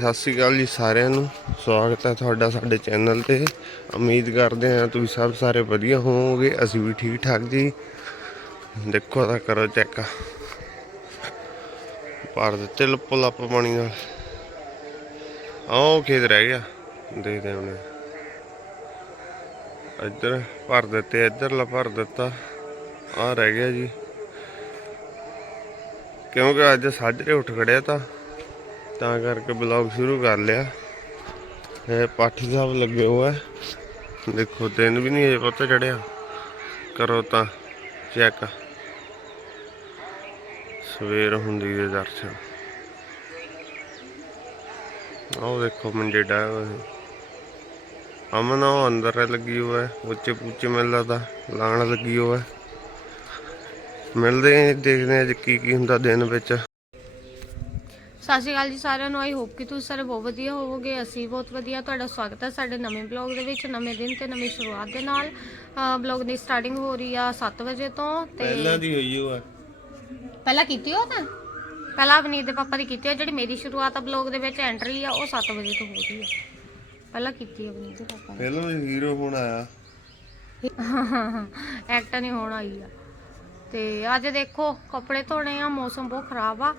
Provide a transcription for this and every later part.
ਸਤਿ ਸ਼੍ਰੀ ਅਕਾਲ ਜੀ ਸਾਰਿਆਂ ਨੂੰ। ਸਵਾਗਤ ਹੈ ਤੁਹਾਡਾ ਸਾਡੇ ਚੈਨਲ ਤੇ। ਉਮੀਦ ਕਰਦੇ ਹਾਂ ਤੁਸੀਂ ਸਭ ਸਾਰੇ ਵਧੀਆ ਹੋਵੋਗੇ, ਅਸੀਂ ਵੀ ਠੀਕ ਠਾਕ ਜੀ। ਦੇਖੋ ਤਾਂ ਕਰੋ ਚੈੱਕ। ਭਰ ਦਿੱਤੇ ਲੱਪੋ ਲੱਪ ਪਾਣੀ ਨਾਲ। ਆਹ ਖੇਤ ਰਹਿ ਗਿਆ। ਦੇਖਦੇ ਹਾਂ ਇੱਧਰ ਭਰ ਦਿੱਤੇ, ਇੱਧਰਲਾ ਭਰ ਦਿੱਤਾ। ਆ ਰਹਿ ਗਿਆ ਜੀ। ਕਿਉਂਕਿ ਅੱਜ ਸਾਜਰੇ ਉੱਠ ਖੜਿਆ ਤਾਂ ਤਾਂ ਕਰਕੇ ਬਲੌਗ ਸ਼ੁਰੂ ਕਰ ਲਿਆ। ਇਹ ਪਾਠੀ ਸਾਹਿਬ ਲੱਗੇ ਹੋਏ ਦੇਖੋ, ਦਿਨ ਵੀ ਨਹੀਂ ਅਜੇ ਪਤਾ ਚੜਿਆ ਕਰੋ ਤਾਂ ਚੈੱਕ ਸਵੇਰ ਹੁੰਦੀ ਦੇ ਦਰਸ਼ਨ। ਆਹ ਦੇਖੋ, ਮੰਜੇ ਡਾ ਅਮਨ ਉਹ ਅੰਦਰ ਲੱਗੀ ਹੋਇਆ ਹੈ ਉੱਚੇ ਪੁੱਚੇ ਮਿਲ ਲੱਗਦਾ ਲਾਣ ਲੱਗੀ ਹੋਇਆ ਮਿਲਦੇ ਦੇਖਦੇ ਆਂ ਅੱਜ ਕੀ ਕੀ ਹੁੰਦਾ ਦਿਨ ਵਿੱਚ। ਸਤਿ ਸ਼੍ਰੀ ਅਕਾਲ ਜੀ ਸਾਰਿਆਂ ਨੂੰ। ਆਈ ਹੋਪ ਕਿ ਤੁਸੀਂ ਸਾਰੇ ਬਹੁਤ ਵਧੀਆ ਹੋਵੋਗੇ। ਅਸੀਂ ਬਹੁਤ ਵਧੀਆ। ਤੁਹਾਡਾ ਸਵਾਗਤ ਹੈ ਸਾਡੇ ਨਵੇਂ ਬਲੌਗ ਦੇ ਵਿੱਚ ਨਵੇਂ ਦਿਨ ਤੇ ਨਵੀਂ ਸ਼ੁਰੂਆਤ ਦੇ ਨਾਲ। ਬਲੌਗ ਦੀ ਸਟਾਰਟਿੰਗ ਹੋ ਰਹੀ ਆ 7 ਵਜੇ ਤੋਂ ਤੇ ਦੀ ਹੋਈ ਹੋਆ ਪਹਿਲਾਂ ਕੀਤੀ ਉਹ ਤਾਂ? ਪਹਿਲਾਂ ਅਵਨੀਤ ਦੇ ਪਾਪਾ ਦੀ ਕੀਤੀ ਆ। ਜਿਹੜੀ ਮੇਰੀ ਸ਼ੁਰੂਆਤ ਆ ਬਲੌਗ ਦੇ ਵਿੱਚ ਐਂਟਰੀ ਆ ਉਹ 7 ਵਜੇ ਤੋਂ ਹੋ ਰਹੀ ਆ। ਪਹਿਲਾਂ ਕੀਤੀ ਆ ਅਵਨੀਤ ਦੇ ਪਾਪਾ ਫਿਲਮ ਹੀਰੋ ਹੁਣ ਆਇਆ। ਨੇ ਐਕਟ ਨਹੀਂ ਹੋਣ ਆਈ ਆ। ਤੇ ਅੱਜ ਦੇਖੋ ਕੱਪੜੇ ਧੋਣੇ ਆ ਮੌਸਮ ਬਹੁਤ ਖਰਾਬ ਆ।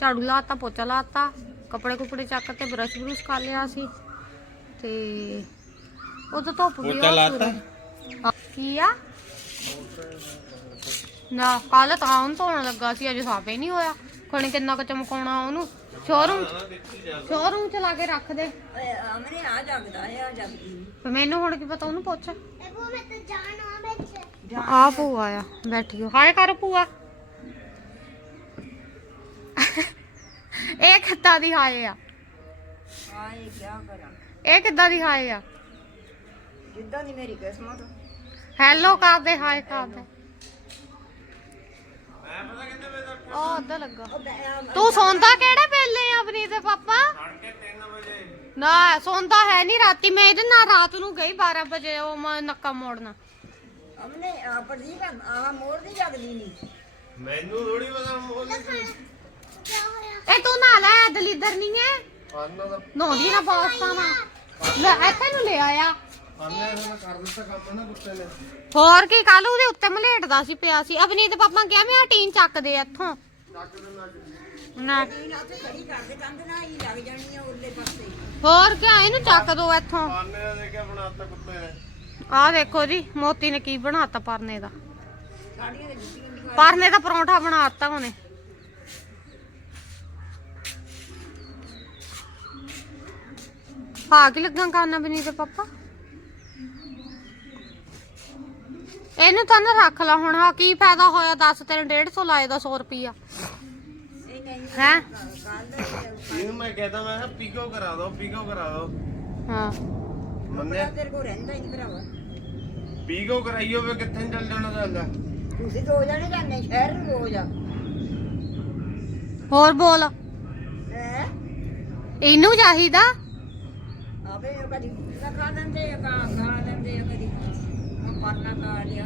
ਝਾੜੂ ਲਾਤਾ ਪੋਚਾ ਲਾਤਾ ਕੱਪੜੇ ਕੁਪੜੇ ਚੱਕ ਤੇ ਬਰਸ਼ ਬਰੂਸ਼ ਕਰ ਲਿਆ ਸੀ। ਤੇ ਉਹ ਤਾਂ ਧੁੱਪ ਵੀ ਪੋਚਾ ਲਾਤਾ? ਕੀ ਆ? ਨਾ ਕੱਲ ਤਾਂ ਉਹਨੂੰ ਧੋਣ ਲੱਗਾ ਸੀ ਅਜੇ ਸਾਫੇ ਨਹੀਂ ਹੋਇਆ। ਖਣੀ ਕਿੰਨਾ ਕੁ ਚਮਕਾਉਣਾ ਉਹਨੂੰ। ਸ਼ੋਰੂਮ ਸ਼ੋਰੂਮ ਚ ਲਾ ਕੇ ਰੱਖ ਦੇ। ਅਮਨੇ ਆ ਜਗਦਾ ਹੈ ਆ ਜਗਦੀ ਤੇ ਮੈਨੂੰ ਹੁਣ ਕੀ ਪਤਾ ਉਹਨੂੰ ਪੁੱਛ। ਆ ਭੂਆ ਆ ਬੈਠੀ ਹੋ ਹਾਏ ਕਰ ਭੂਆ। ਇਹ ਕਿੱਦਾਂ ਦੀ ਹਾਏ ਆ। ਆਏ ਕੀ ਕਰਾਂ? ਇਹ ਕਿੱਦਾਂ ਦੀ ਹਾਏ ਆ? ਜਿੱਦਾਂ ਦੀ ਮੇਰੀ ਕਿਸਮਤ। ਹੈਲੋ ਕਰਦੇ ਹਾਏ ਕਰਦੇ ਉਹ ਅੱਧਾ ਲੱਗਾ। ਤੂੰ ਸੌਂਦਾ ਕਿਹੜੇ ਵੇਲੇ ਆ ਅਵਨੀਤ ਦੇ ਪਾਪਾ? ਨਾ ਸੌਂਦਾ ਹੈ ਨਹੀਂ ਰਾਤੀ। ਮੈਂ ਇਹਦੇ ਨਾਲ ਰਾਤ ਨੂੰ ਗਈ 12 ਵਜੇ ਉਹ ਮ- ਨੱਕਾ ਮੋੜਨਾ। ਅਮਨੇ ਆ ਪ੍ਰਦੀਪ ਆ ਮੋਰ ਦੀ ਜਗਦੀ ਨਹੀਂ ਮੈਨੂੰ ਥੋੜੀ ਪਤਾ ਮੋਲ ਇਹ ਤੂੰ ਨਾ ਲੈ ਦਲੀਦਰ ਨਹੀਂ ਹੈ ਆਨਾ ਦਾ ਨਹਾਉਂਦੀ ਨਾ ਪਾਸਤਾ ਨਾ ਲੈ ਇੱਥੇ ਨੂੰ ਲੈ ਆਇਆ। ਆਨਾ ਇਹਨਾਂ ਕਰ ਦਿੱਤਾ ਕੰਮ ਨਾ ਕੁੱਤੇ ਨੇ। ਹੋਰ ਕੀ ਕੱਲ ਉਹਦੇ ਉੱਤੇ ਮਲੇਟਦਾ ਸੀ ਪਿਆ ਸੀ। ਅਵਨੀਤ ਪਾਪਾ ਕਿਹਾ ਮੈਂ ਆ ਟੀਨ ਚੱਕਦੇ ਆ ਇੱਥੋਂ। ਨਾ। ਨਾ ਤੇ ਖੜੀ ਕਰਦੇ ਕੰਧ ਨਾ ਹੀ ਲੱਗ ਜਾਣੀ ਆ ਉਰਲੇ ਪਾਸੇ। ਹੋਰ ਕਿਆ ਇਹਨੂੰ ਚੱਕ ਦੋ ਇੱਥੋਂ। ਆਨੇ ਦੇ ਕੇ ਬਣਾਤਾ ਕੁੱਤੇ ਨੇ। ਆਹ ਦੇਖੋ ਜੀ ਮੋਤੀ ਨੇ ਕੀ ਬਣਾਤਾ ਪਰਨੇ ਦਾ। ਦੇ ਦੀ ਪਰਨੇ ਦਾ ਪਰੌਂਠਾ ਬਣਾਤਾ ਉਹਨੇ। ਆ ਕੀ ਲੱਗਾ ਕਰਨਾ ਬਣੀ ਤੇ ਪਾਪਾ? ਇਹਨੂੰ ਤਾਂ ਨਾ ਰੱਖ ਲਾ ਹੁਣ ਆ ਕੀ ਫਾਇਦਾ ਹੋਇਆ? ਦੱਸ ਤੇਰੇ 150 ਲਾਏ ਦਾ 100 ਰੁਪਿਆ ਇਹ ਕਹਿੰਦੀ ਹੈ? ਕੱਲ ਇਹਨੂੰ ਮੈਂ ਕਹਤਾ ਮੈਂ ਕਿਹਾ ਪੀਕੋ ਕਰਾ ਦੋ ਪੀਕੋ ਕਰਾ ਦੋ। ਹਾਂ। ਮੰਨੇ ਤੇਰੇ ਕੋਲ ਰਹਿੰਦਾ ਹੀ ਨਹੀਂ ਭਰਾਵਾ। ਪੀਕੋ ਕਰਾਈਓ ਵੇ ਕਿੱਥੇ ਨੂੰ ਚੱਲ ਜਾਣਾ ਚੱਲਦਾ ਤੁਸੀਂ ਦੋ ਜਣੇ ਜਾਂਦੇ ਸ਼ਹਿਰ ਨੂੰ ਰੋਜ਼ ਆ ਹੋਰ ਬੋਲ। ਹੈ? ਇਹਨੂੰ ਚਾਹੀਦਾ? ਉਹ ਕਦੀ ਨਾ ਖਾ ਲੈਂਦੇ ਆ ਕਾ ਖਾ ਲੈਂਦੇ ਆ ਕਦੀ ਆ ਪਰਨਾ ਖਾ ਲਿਆ।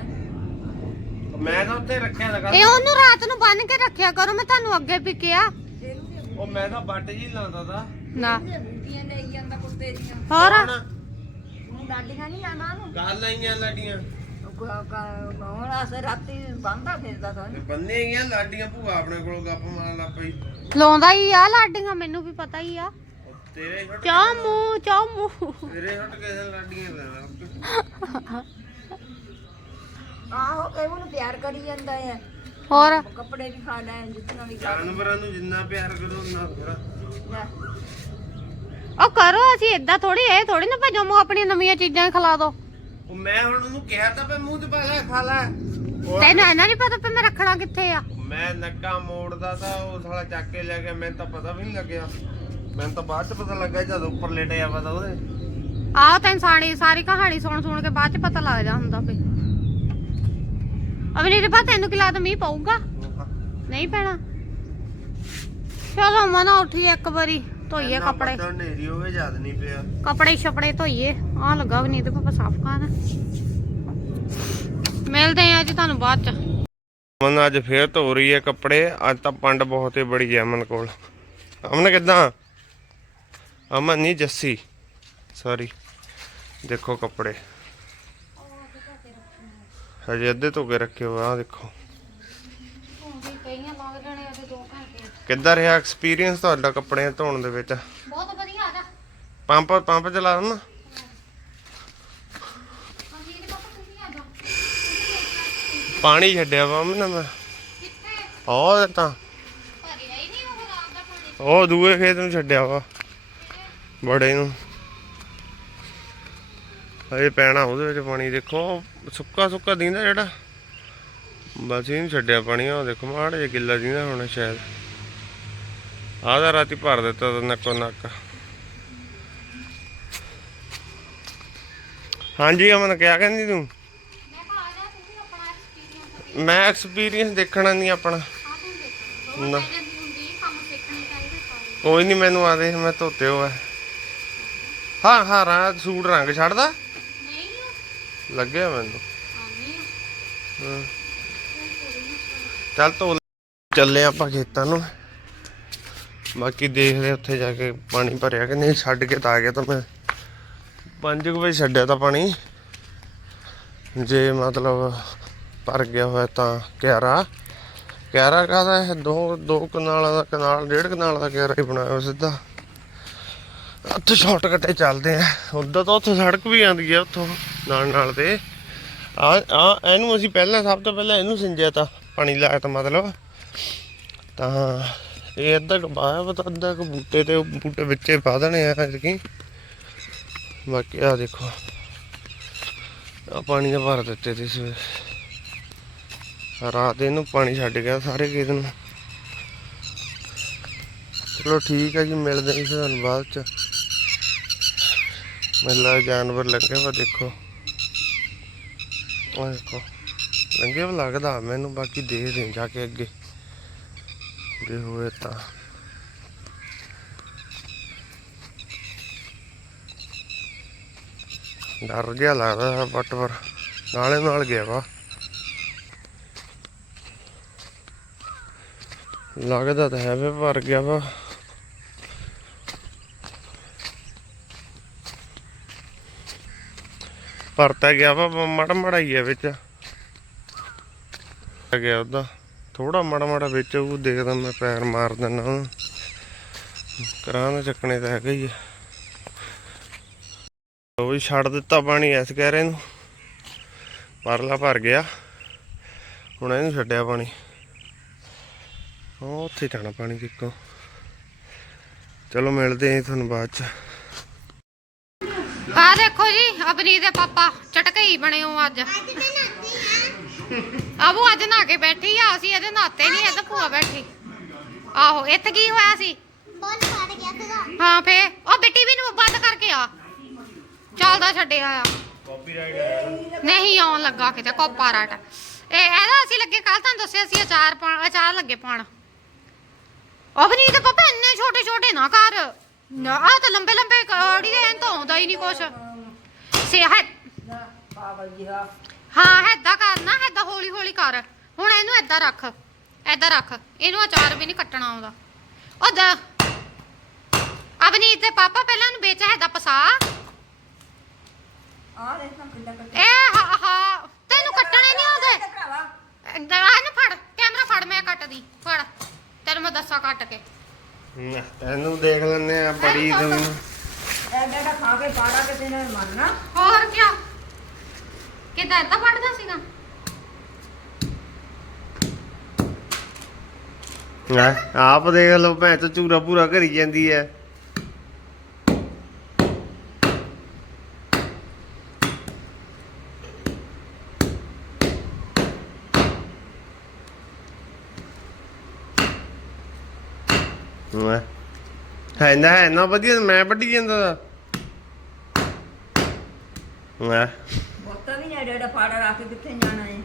ਮੈਂ ਤਾਂ ਉੱਥੇ ਰੱਖਿਆ ਲਗਾ ਇਹ ਉਹਨੂੰ ਰਾਤ ਨੂੰ ਬੰਨ ਕੇ ਰੱਖਿਆ ਕਰੋ ਮੈਂ ਤੁਹਾਨੂੰ ਅੱਗੇ ਵੀ ਕਿਹਾ। ਤੇਰੂ ਦੇ ਉਹ ਮੈਂ ਤਾਂ ਬੱਟ ਜੀ ਲਾਉਂਦਾ ਤਾ। ਨਾ। ਬੂਟੀਆਂ ਲਈ ਜਾਂਦਾ ਕੁੱਤੇ ਦੀਆਂ ਹੋਰ? ਹੁਣ ਹੁਣ ਡਾਡੀਆਂ ਨਹੀਂ ਆਣਾ ਨੂੰ ਗੱਲ ਆਈਆਂ ਲਾਡੀਆਂ। ਹੁਣ ਅਸ ਰਾਤੀ ਬੰਦਾ ਫਿਰਦਾ ਤਾਂ। ਤੇ ਬੰਨੇ ਗਈਆਂ ਲਾਡੀਆਂ ਭੂਆ ਆਪਣੇ ਕੋਲ ਗੱਪ ਮਾਰਨ ਲੱਗ ਪਈ। ਲਾਉਂਦਾ ਹੀ ਆ ਲਾਡੀਆਂ ਮੈਨੂੰ ਵੀ ਪਤਾ ਹੀ ਆ। ਉਹ ਤੇਰੇ ਛੁੱਟ ਚਾਹ ਮੂੰਹ? ਚਾਹ ਮੂੰਹ ਤੇਰੇ ਛੁੱਟ ਕੇ ਲਾਡੀਆਂ ਦੇ ਆਹੋ ਕਈ ਉਹਨੂੰ ਪਿਆਰ ਕਰੀ ਜਾਂਦਾ ਹੈ ਹੋਰ? ਕੱਪੜੇ ਵੀ ਖਾ ਲੈ ਜੁੱਤੀਆਂ ਵੀ ਖਾ ਜਾਨਵਰਾਂ ਨੂੰ ਜਿੰਨਾ ਪਿਆਰ ਕਰੋ ਉਨਾ ਫਿਰ ਲੈ। ਉਹ ਕਰੋ ਅਸੀਂ ਇਦਾਂ ਥੋੜੀ ਇਹ ਥੋੜੀ ਨਾ ਭਜੋ ਮੂੰਹ ਆਪਣੀਆਂ ਨਵੀਆਂ ਚੀਜ਼ਾਂ ਹੀ ਖਿਲਾ ਦੋ। ਉਹ ਮੈਂ ਹੁਣ ਉਹਨੂੰ ਕਿਹਾ ਤਾਂ ਪੇ ਮੂੰਹ 'ਚ ਪਾ ਲੈ ਖਾ ਲੈ। ਉਹ- ਤੈਨੂੰ ਇਹਨਾਂ ਨਹੀਂ ਪਤਾ ਵੀ ਮੈਂ ਰੱਖਣਾ ਕਿੱਥੇ ਆ। ਮੈਂ ਨੱਕਾ ਮੋੜਦਾ ਤਾਂ ਉਹ ਸਾਲਾ ਚੱਕ ਕੇ ਲੈ ਗਿਆ ਮੈਨੂੰ ਤਾਂ ਪਤਾ ਵੀ ਨਹੀਂ ਲੱਗਿਆ। ਮੈਨੂੰ ਤਾਂ ਬਾਅਦ 'ਚ ਪਤਾ ਲੱਗਾ ਜਦ ਉੱਪਰ ਲੇਟਿਆ ਪਤਾ ਉਹਦੇ। ਆਹ ਤੈਨੂੰ ਸਾਰੀ ਸਾਰੀ ਕਹਾਣੀ ਸੁਣ ਸੁਣ ਕੇ ਬਾਅਦ ਚ ਪਤਾ ਲੱਗ ਜਾ ਹੁੰਦਾ ਫੇ ਅਵਨੀਤ ਪਾ ਤੈਨੂੰ ਕੀ ਲੱਗਦਾ ਮੀਂਹ ਪਊਗਾ? ਨਹੀਂ ਪੈਣਾ। ਚਲੋ ਮਨਾ ਉੱਠੀ ਇੱਕ ਵਾਰੀ ਧੋਈਏ ਕੱਪੜੇ। ਤਾਂ ਨੇਰੀ ਹੋਵੇ ਯਾਦ ਨਹੀਂ ਪਿਆ। ਕੱਪੜੇ ਛਪੜੇ ਧੋਈਏ। ਆ ਲੱਗਾ ਅਵਨੀਤ ਪਾਪਾ ਸਾਫ਼ ਕਰਨ। ਮਿਲਦੇ ਆ ਜੀ ਤੁਹਾਨੂੰ ਬਾਅਦ ਚ। ਮਨ ਅੱਜ ਫੇਰ ਧੋ ਰਹੀ ਹੈ ਕੱਪੜੇ। ਅੱਜ ਤਾਂ ਪੰਡ ਬਹੁਤ ਹੀ ਬੜੀ ਹੈ ਮਨ ਕੋਲ। ਅਮਨ ਕਿਦਾਂ? ਅਮਨ ਨਹੀਂ ਜੱਸੀ। ਸੌਰੀ ਦੇਖੋ ਕੱਪੜੇ। ਹਜੇ ਅੱਧੇ ਧੋ ਕੇ ਰੱਖੇ ਹੋ ਆ ਦੇਖੋ। ਕਈਆਂ ਲੱਗ ਜਾਣੇ ਉਹਦੇ 2 ਘੰਟੇ ਕਿੱਦਾਂ ਰਿਹਾ ਐਕਸਪੀਰੀਅੰਸ ਤੁਹਾਡਾ ਕੱਪੜੇ ਧੋਣ ਦੇ ਵਿੱਚ? ਬਹੁਤ ਵਧੀਆ ਪੰਪ ਪੰਪ ਚਲਾ ਦਿੰਦਾ? ਪਾਣੀ ਛੱਡਿਆ ਵਾ ਮੈਂ। ਮੈਂ ਉਹ ਤਾਂ। ਭਰਿਆ ਹੀ ਨਹੀਂ ਉਹ ਰਾਤ ਦਾ ਪਾਣੀ। ਉਹ ਦੂਏ ਖੇਤ ਨੂੰ ਛੱਡਿਆ ਵਾ। ਬੜੇ ਨੂੰ। ਹਜੇ ਪੈਣਾ ਉਹਦੇ ਵਿੱਚ ਪਾਣੀ ਦੇਖੋ ਸੁੱਕਾ ਸੁੱਕਾ ਦਿੰਦਾ ਜਿਹੜਾ। ਬਸ ਇਹਨੂੰ ਛੱਡਿਆ ਪਾਣੀ ਉਹ ਦੇਖੋ ਮਾੜਾ ਜਿਹਾ ਗਿੱਲਾ ਦਿੰਦਾ ਹੁਣ ਸ਼ਾਇਦ। ਆਹ ਰਾਤੀ ਭਰ ਦਿੱਤਾ ਤਾਂ ਨੱਕੋ ਨੱਕ। ਹਾਂਜੀ ਅਮਨ ਕਿਆ ਕਹਿੰਦੀ ਤੂੰ? ਮੈਂ ਆ ਐਕਸਪੀਰੀਅੰਸ ਦੇਖਣਾ ਨਹੀਂ ਆਪਣਾ। ਆ ਕੋਈ ਨਹੀਂ ਮੈਨੂੰ ਆਦੇ ਮੈਂ ਧੋਤੇ ਹੋਇਆ ਹਾਂ ਹਾਂ ਰਾਂ ਸੂਟ ਰੰਗ ਛੱਡਦਾ? ਨਹੀਂ ਲੱਗਿਆ ਮੈਨੂੰ। ਹਾਂ। ਚੱਲ ਲੈ। ਚੱਲੇ ਆਪਾਂ ਖੇਤਾਂ ਨੂੰ। ਬਾਕੀ ਦੇਖਦੇ ਉੱਥੇ ਜਾ ਕੇ ਪਾਣੀ ਭਰਿਆ ਕਿ ਨਹੀਂ। ਛੱਡ ਕੇ ਤਾਂ ਆ ਗਿਆ ਤਾਂ ਮੈਂ। 5 ਵਜੇ ਛੱਡਿਆ ਤਾਂ ਪਾਣੀ। ਜੇ ਮਤਲਬ ਭਰ ਗਿਆ ਹੋਇਆ ਤਾਂ ਕਿਆਰਾ। ਕਿਆਰਾ ਕਾਹਦਾ ਹੈ? ਦੋ ਦੋ ਕਨਾਲਾਂ ਦਾ ਕਨਾਲ ਡੇਢ ਕਨਾਲ ਦਾ ਕਿਆਰਾ ਹੀ ਬਣਾਇਆ ਸਿੱਧਾ। ਉੱਥੇ ਸ਼ਾਰਟਕਟੇ ਚੱਲਦੇ ਆ। ਉਦੋਂ ਤਾਂ ਉੱਥੇ ਸੜਕ ਵੀ ਆਉਂਦੀ ਆ ਉੱਥੋਂ ਨਾਲ ਨਾਲ ਤੇ। ਆ ਆ, ਇਹਨੂੰ ਅਸੀਂ ਪਹਿਲਾਂ ਸਭ ਤੋਂ ਪਹਿਲਾਂ ਇਹਨੂੰ ਸਿੰਜਿਆ ਤਾਂ, ਪਾਣੀ ਲਾਇਆ ਤਾਂ ਮਤਲਬ। ਤਾਂ ਇਹ ਅੱਧਾ ਕੁ ਪਤਾ ਅੱਧਾ ਕੁ ਬੂਟੇ ਤੇ, ਬੂਟੇ ਵਿੱਚੇ ਪਾ ਦੇਣੇ ਆ ਇਸਕੀ ਬਾਕੀ ਆ ਦੇਖੋ। ਆ ਪਾਣੀ ਦਾ ਭਰ ਦਿੱਤੇ ਤੇ ਸਵੇਰ। ਰਾਤ ਇਹਨੂੰ ਪਾਣੀ ਛੱਡ ਗਿਆ ਸਾਰੇ ਖੇਤ ਨੂੰ। ਚਲੋ ਠੀਕ ਹੈ ਜੀ, ਮਿਲਦੇ ਹਾਂ ਤੁਹਾਨੂੰ ਬਾਅਦ ਚ। ਮੇਲਾ ਜਾਨਵਰ ਲੱਗੇ ਵਾ ਦੇਖੋ। ਉਹ ਦੇਖੋ, ਲੰਗੇ ਵਾ ਲੱਗਦਾ, ਮੈਨੂੰ ਬਾਕੀ ਦੇਖਦੇ ਹਾਂ ਜਾ ਕੇ ਅੱਗੇ। ਜੇ ਹੋਏ ਤਾਂ। ਡਰ ਜਿਹਾ ਲੱਗਦਾ ਬਟ ਪਰ ਨਾਲੇ ਨਾਲ ਗਿਆ ਵਾ। ਲੱਗਦਾ ਤਾਂ ਹੈ ਵੀ ਭਰ ਗਿਆ ਵਾ। ਭਰਤਾ ਗਿਆ ਵਾ ਮੜਾ ਮੜਾ ਹੀ ਹੈ ਵਿੱਚ। ਆ ਗਿਆ ਉਹਦਾ। ਥੋੜਾ ਮੜਾ ਮੜਾ ਵਿੱਚ ਉਹ ਦੇਖਦਾ ਮੈਂ ਪੈਰ ਮਾਰ ਦਿੰਦਾ ਉਹਨੂੰ ਕਰਾਂ ਦਾ ਚੱਕਣੇ ਤਾਂ ਹੈਗਾ ਹੀ ਹੈ ਉਹ ਵੀ ਛੱਡ ਦਿੱਤਾ ਪਾਣੀ, ਐਸ ਕਹਿ ਰਹੇ ਨੂੰ। ਪਰਲਾ ਭਰ ਗਿਆ। ਹੁਣ ਇਹਨੂੰ ਛੱਡਿਆ ਪਾਣੀ। ਉਹ ਉੱਥੇ ਜਾਣਾ ਪਾਣੀ ਕਿੱਕੋ। ਚਲੋ ਮਿਲਦੇ ਆਂ ਤੁਹਾਨੂੰ ਬਾਅਦ ਚ। ਜੀ ਅਬਨੀ ਦੇ ਪਾਪਾ ਚਟਕਈ ਬਣੇ ਹੋ ਅੱਜ। ਆਬੂ ਅੱਜ ਨਹਾ ਕੇ ਬੈਠੀ ਆ। ਅਸੀਂ ਇਹਦੇ ਨਾਤੇ ਨਹੀਂ ਇਹਦੇ ਭੂਆ ਬੈਠੀ। ਆਹੋ ਇੱਥੇ ਕੀ ਹੋਇਆ ਸੀ? ਗਿਆ ਸੀਗਾ। ਹਾਂ ਫੇ ਉਹ ਬਿੱਟੀ ਵੀ ਨੂੰ ਬੰਦ ਕਰਕੇ ਆ। ਚੱਲਦਾ ਛੱਡਿਆ ਆ। ਨਹੀਂ ਆਉਣ ਲੱਗਾ ਕਿਤੇ ਕਾਪੀਰਾਈਟ ਇਹ ਇਹਦਾ ਅਸੀਂ ਲੱਗੇ ਕੱਲ ਤੁਹਾਨੂੰ ਦੱਸਿਆ ਸੀ ਅਚਾਰ ਪਾਣ ਅਚਾਰ ਲੱਗੇ ਪਾਣ ਅਬਨੀ ਤੇ ਪਾਪਾ ਇੰਨੇ ਛੋਟੇ ਛੋਟੇ ਨਾ ਕਰ ਨਾ ਆ ਤਾਂ ਲੰਬੇ ਲੰਬੇ ਕਾੜੀ ਐਂ ਤਾਂ ਆਉਂਦਾ ਹੀ ਨਹੀਂ ਕੁਛ। ਸਿਹਤ ਪਾਗਲ ਜਿਹਾ। ਹਾਂ ਕਰ ਨਾ ਏਦਾਂ ਹੌਲੀ ਹੌਲੀ ਕਰ। ਹੁਣ ਇਹਨੂੰ ਏਦਾਂ ਰੱਖ ਏਦਾਂ ਰੱਖ। ਇਹਨੂੰ ਅਚਾਰ ਵੀ ਨਹੀਂ ਕੱਟਣਾ ਆਉਂਦਾ। ਉਹ ਦਾ ਅਬਨੀਤ ਦੇ ਪਾਪਾ ਪਹਿਲਾਂ ਇਹਨੂੰ ਵਿੱਚ ਏਦਾਂ ਪਸਾ। ਆ ਦੇਖ ਨਾ ਕਿੱਦਾਂ ਕੱਟ। ਇਹ ਹਾ ਹਾ ਤੈਨੂੰ ਕੱਟਣੇ ਨਹੀਂ ਆਉਂਦੇ। ਭਰਾਵਾ। ਏਦਾਂ ਆਹ ਨਾ ਫੜ ਕੈਮਰਾ ਫੜ ਮੈਂ ਕੱਟਦੀ ਫੜ। ਤੈਨੂੰ ਮੈਂ ਦੱਸਾਂ ਕੱਟ ਕੇ। ਇਹਨੂੰ ਦੇਖ ਲੈਂਦੇ ਆ ਬੜੀ ਤੂੰ ਐਡਾ ਐਡਾ ਖਾ ਕੇ ਹੋਰ ਕੀ ਕਿਦਾਂ ਏਦਾਂ ਫੜਦਾ ਸੀਗਾ? ਆਪ ਦੇਖ ਲਓ ਭੈਣ ਤੋਂ ਚੂਰਾ ਪੂਰਾ ਕਰੀ ਜਾਂਦੀ ਐ ਹੈ ਨਾ ਹੈ ਨਾ ਵਧੀਆ ਮੈਂ ਵੱਢੀ ਜਾਂਦਾ ਦਾ ਵਾਹ ਬੋਤਾ ਵੀ ਨਹੀਂ ਐਡਾ ਐਡਾ ਪਾੜਾ ਰੱਖ ਕੇ ਕਿੱਥੇ ਜਾਣਾ ਹੈ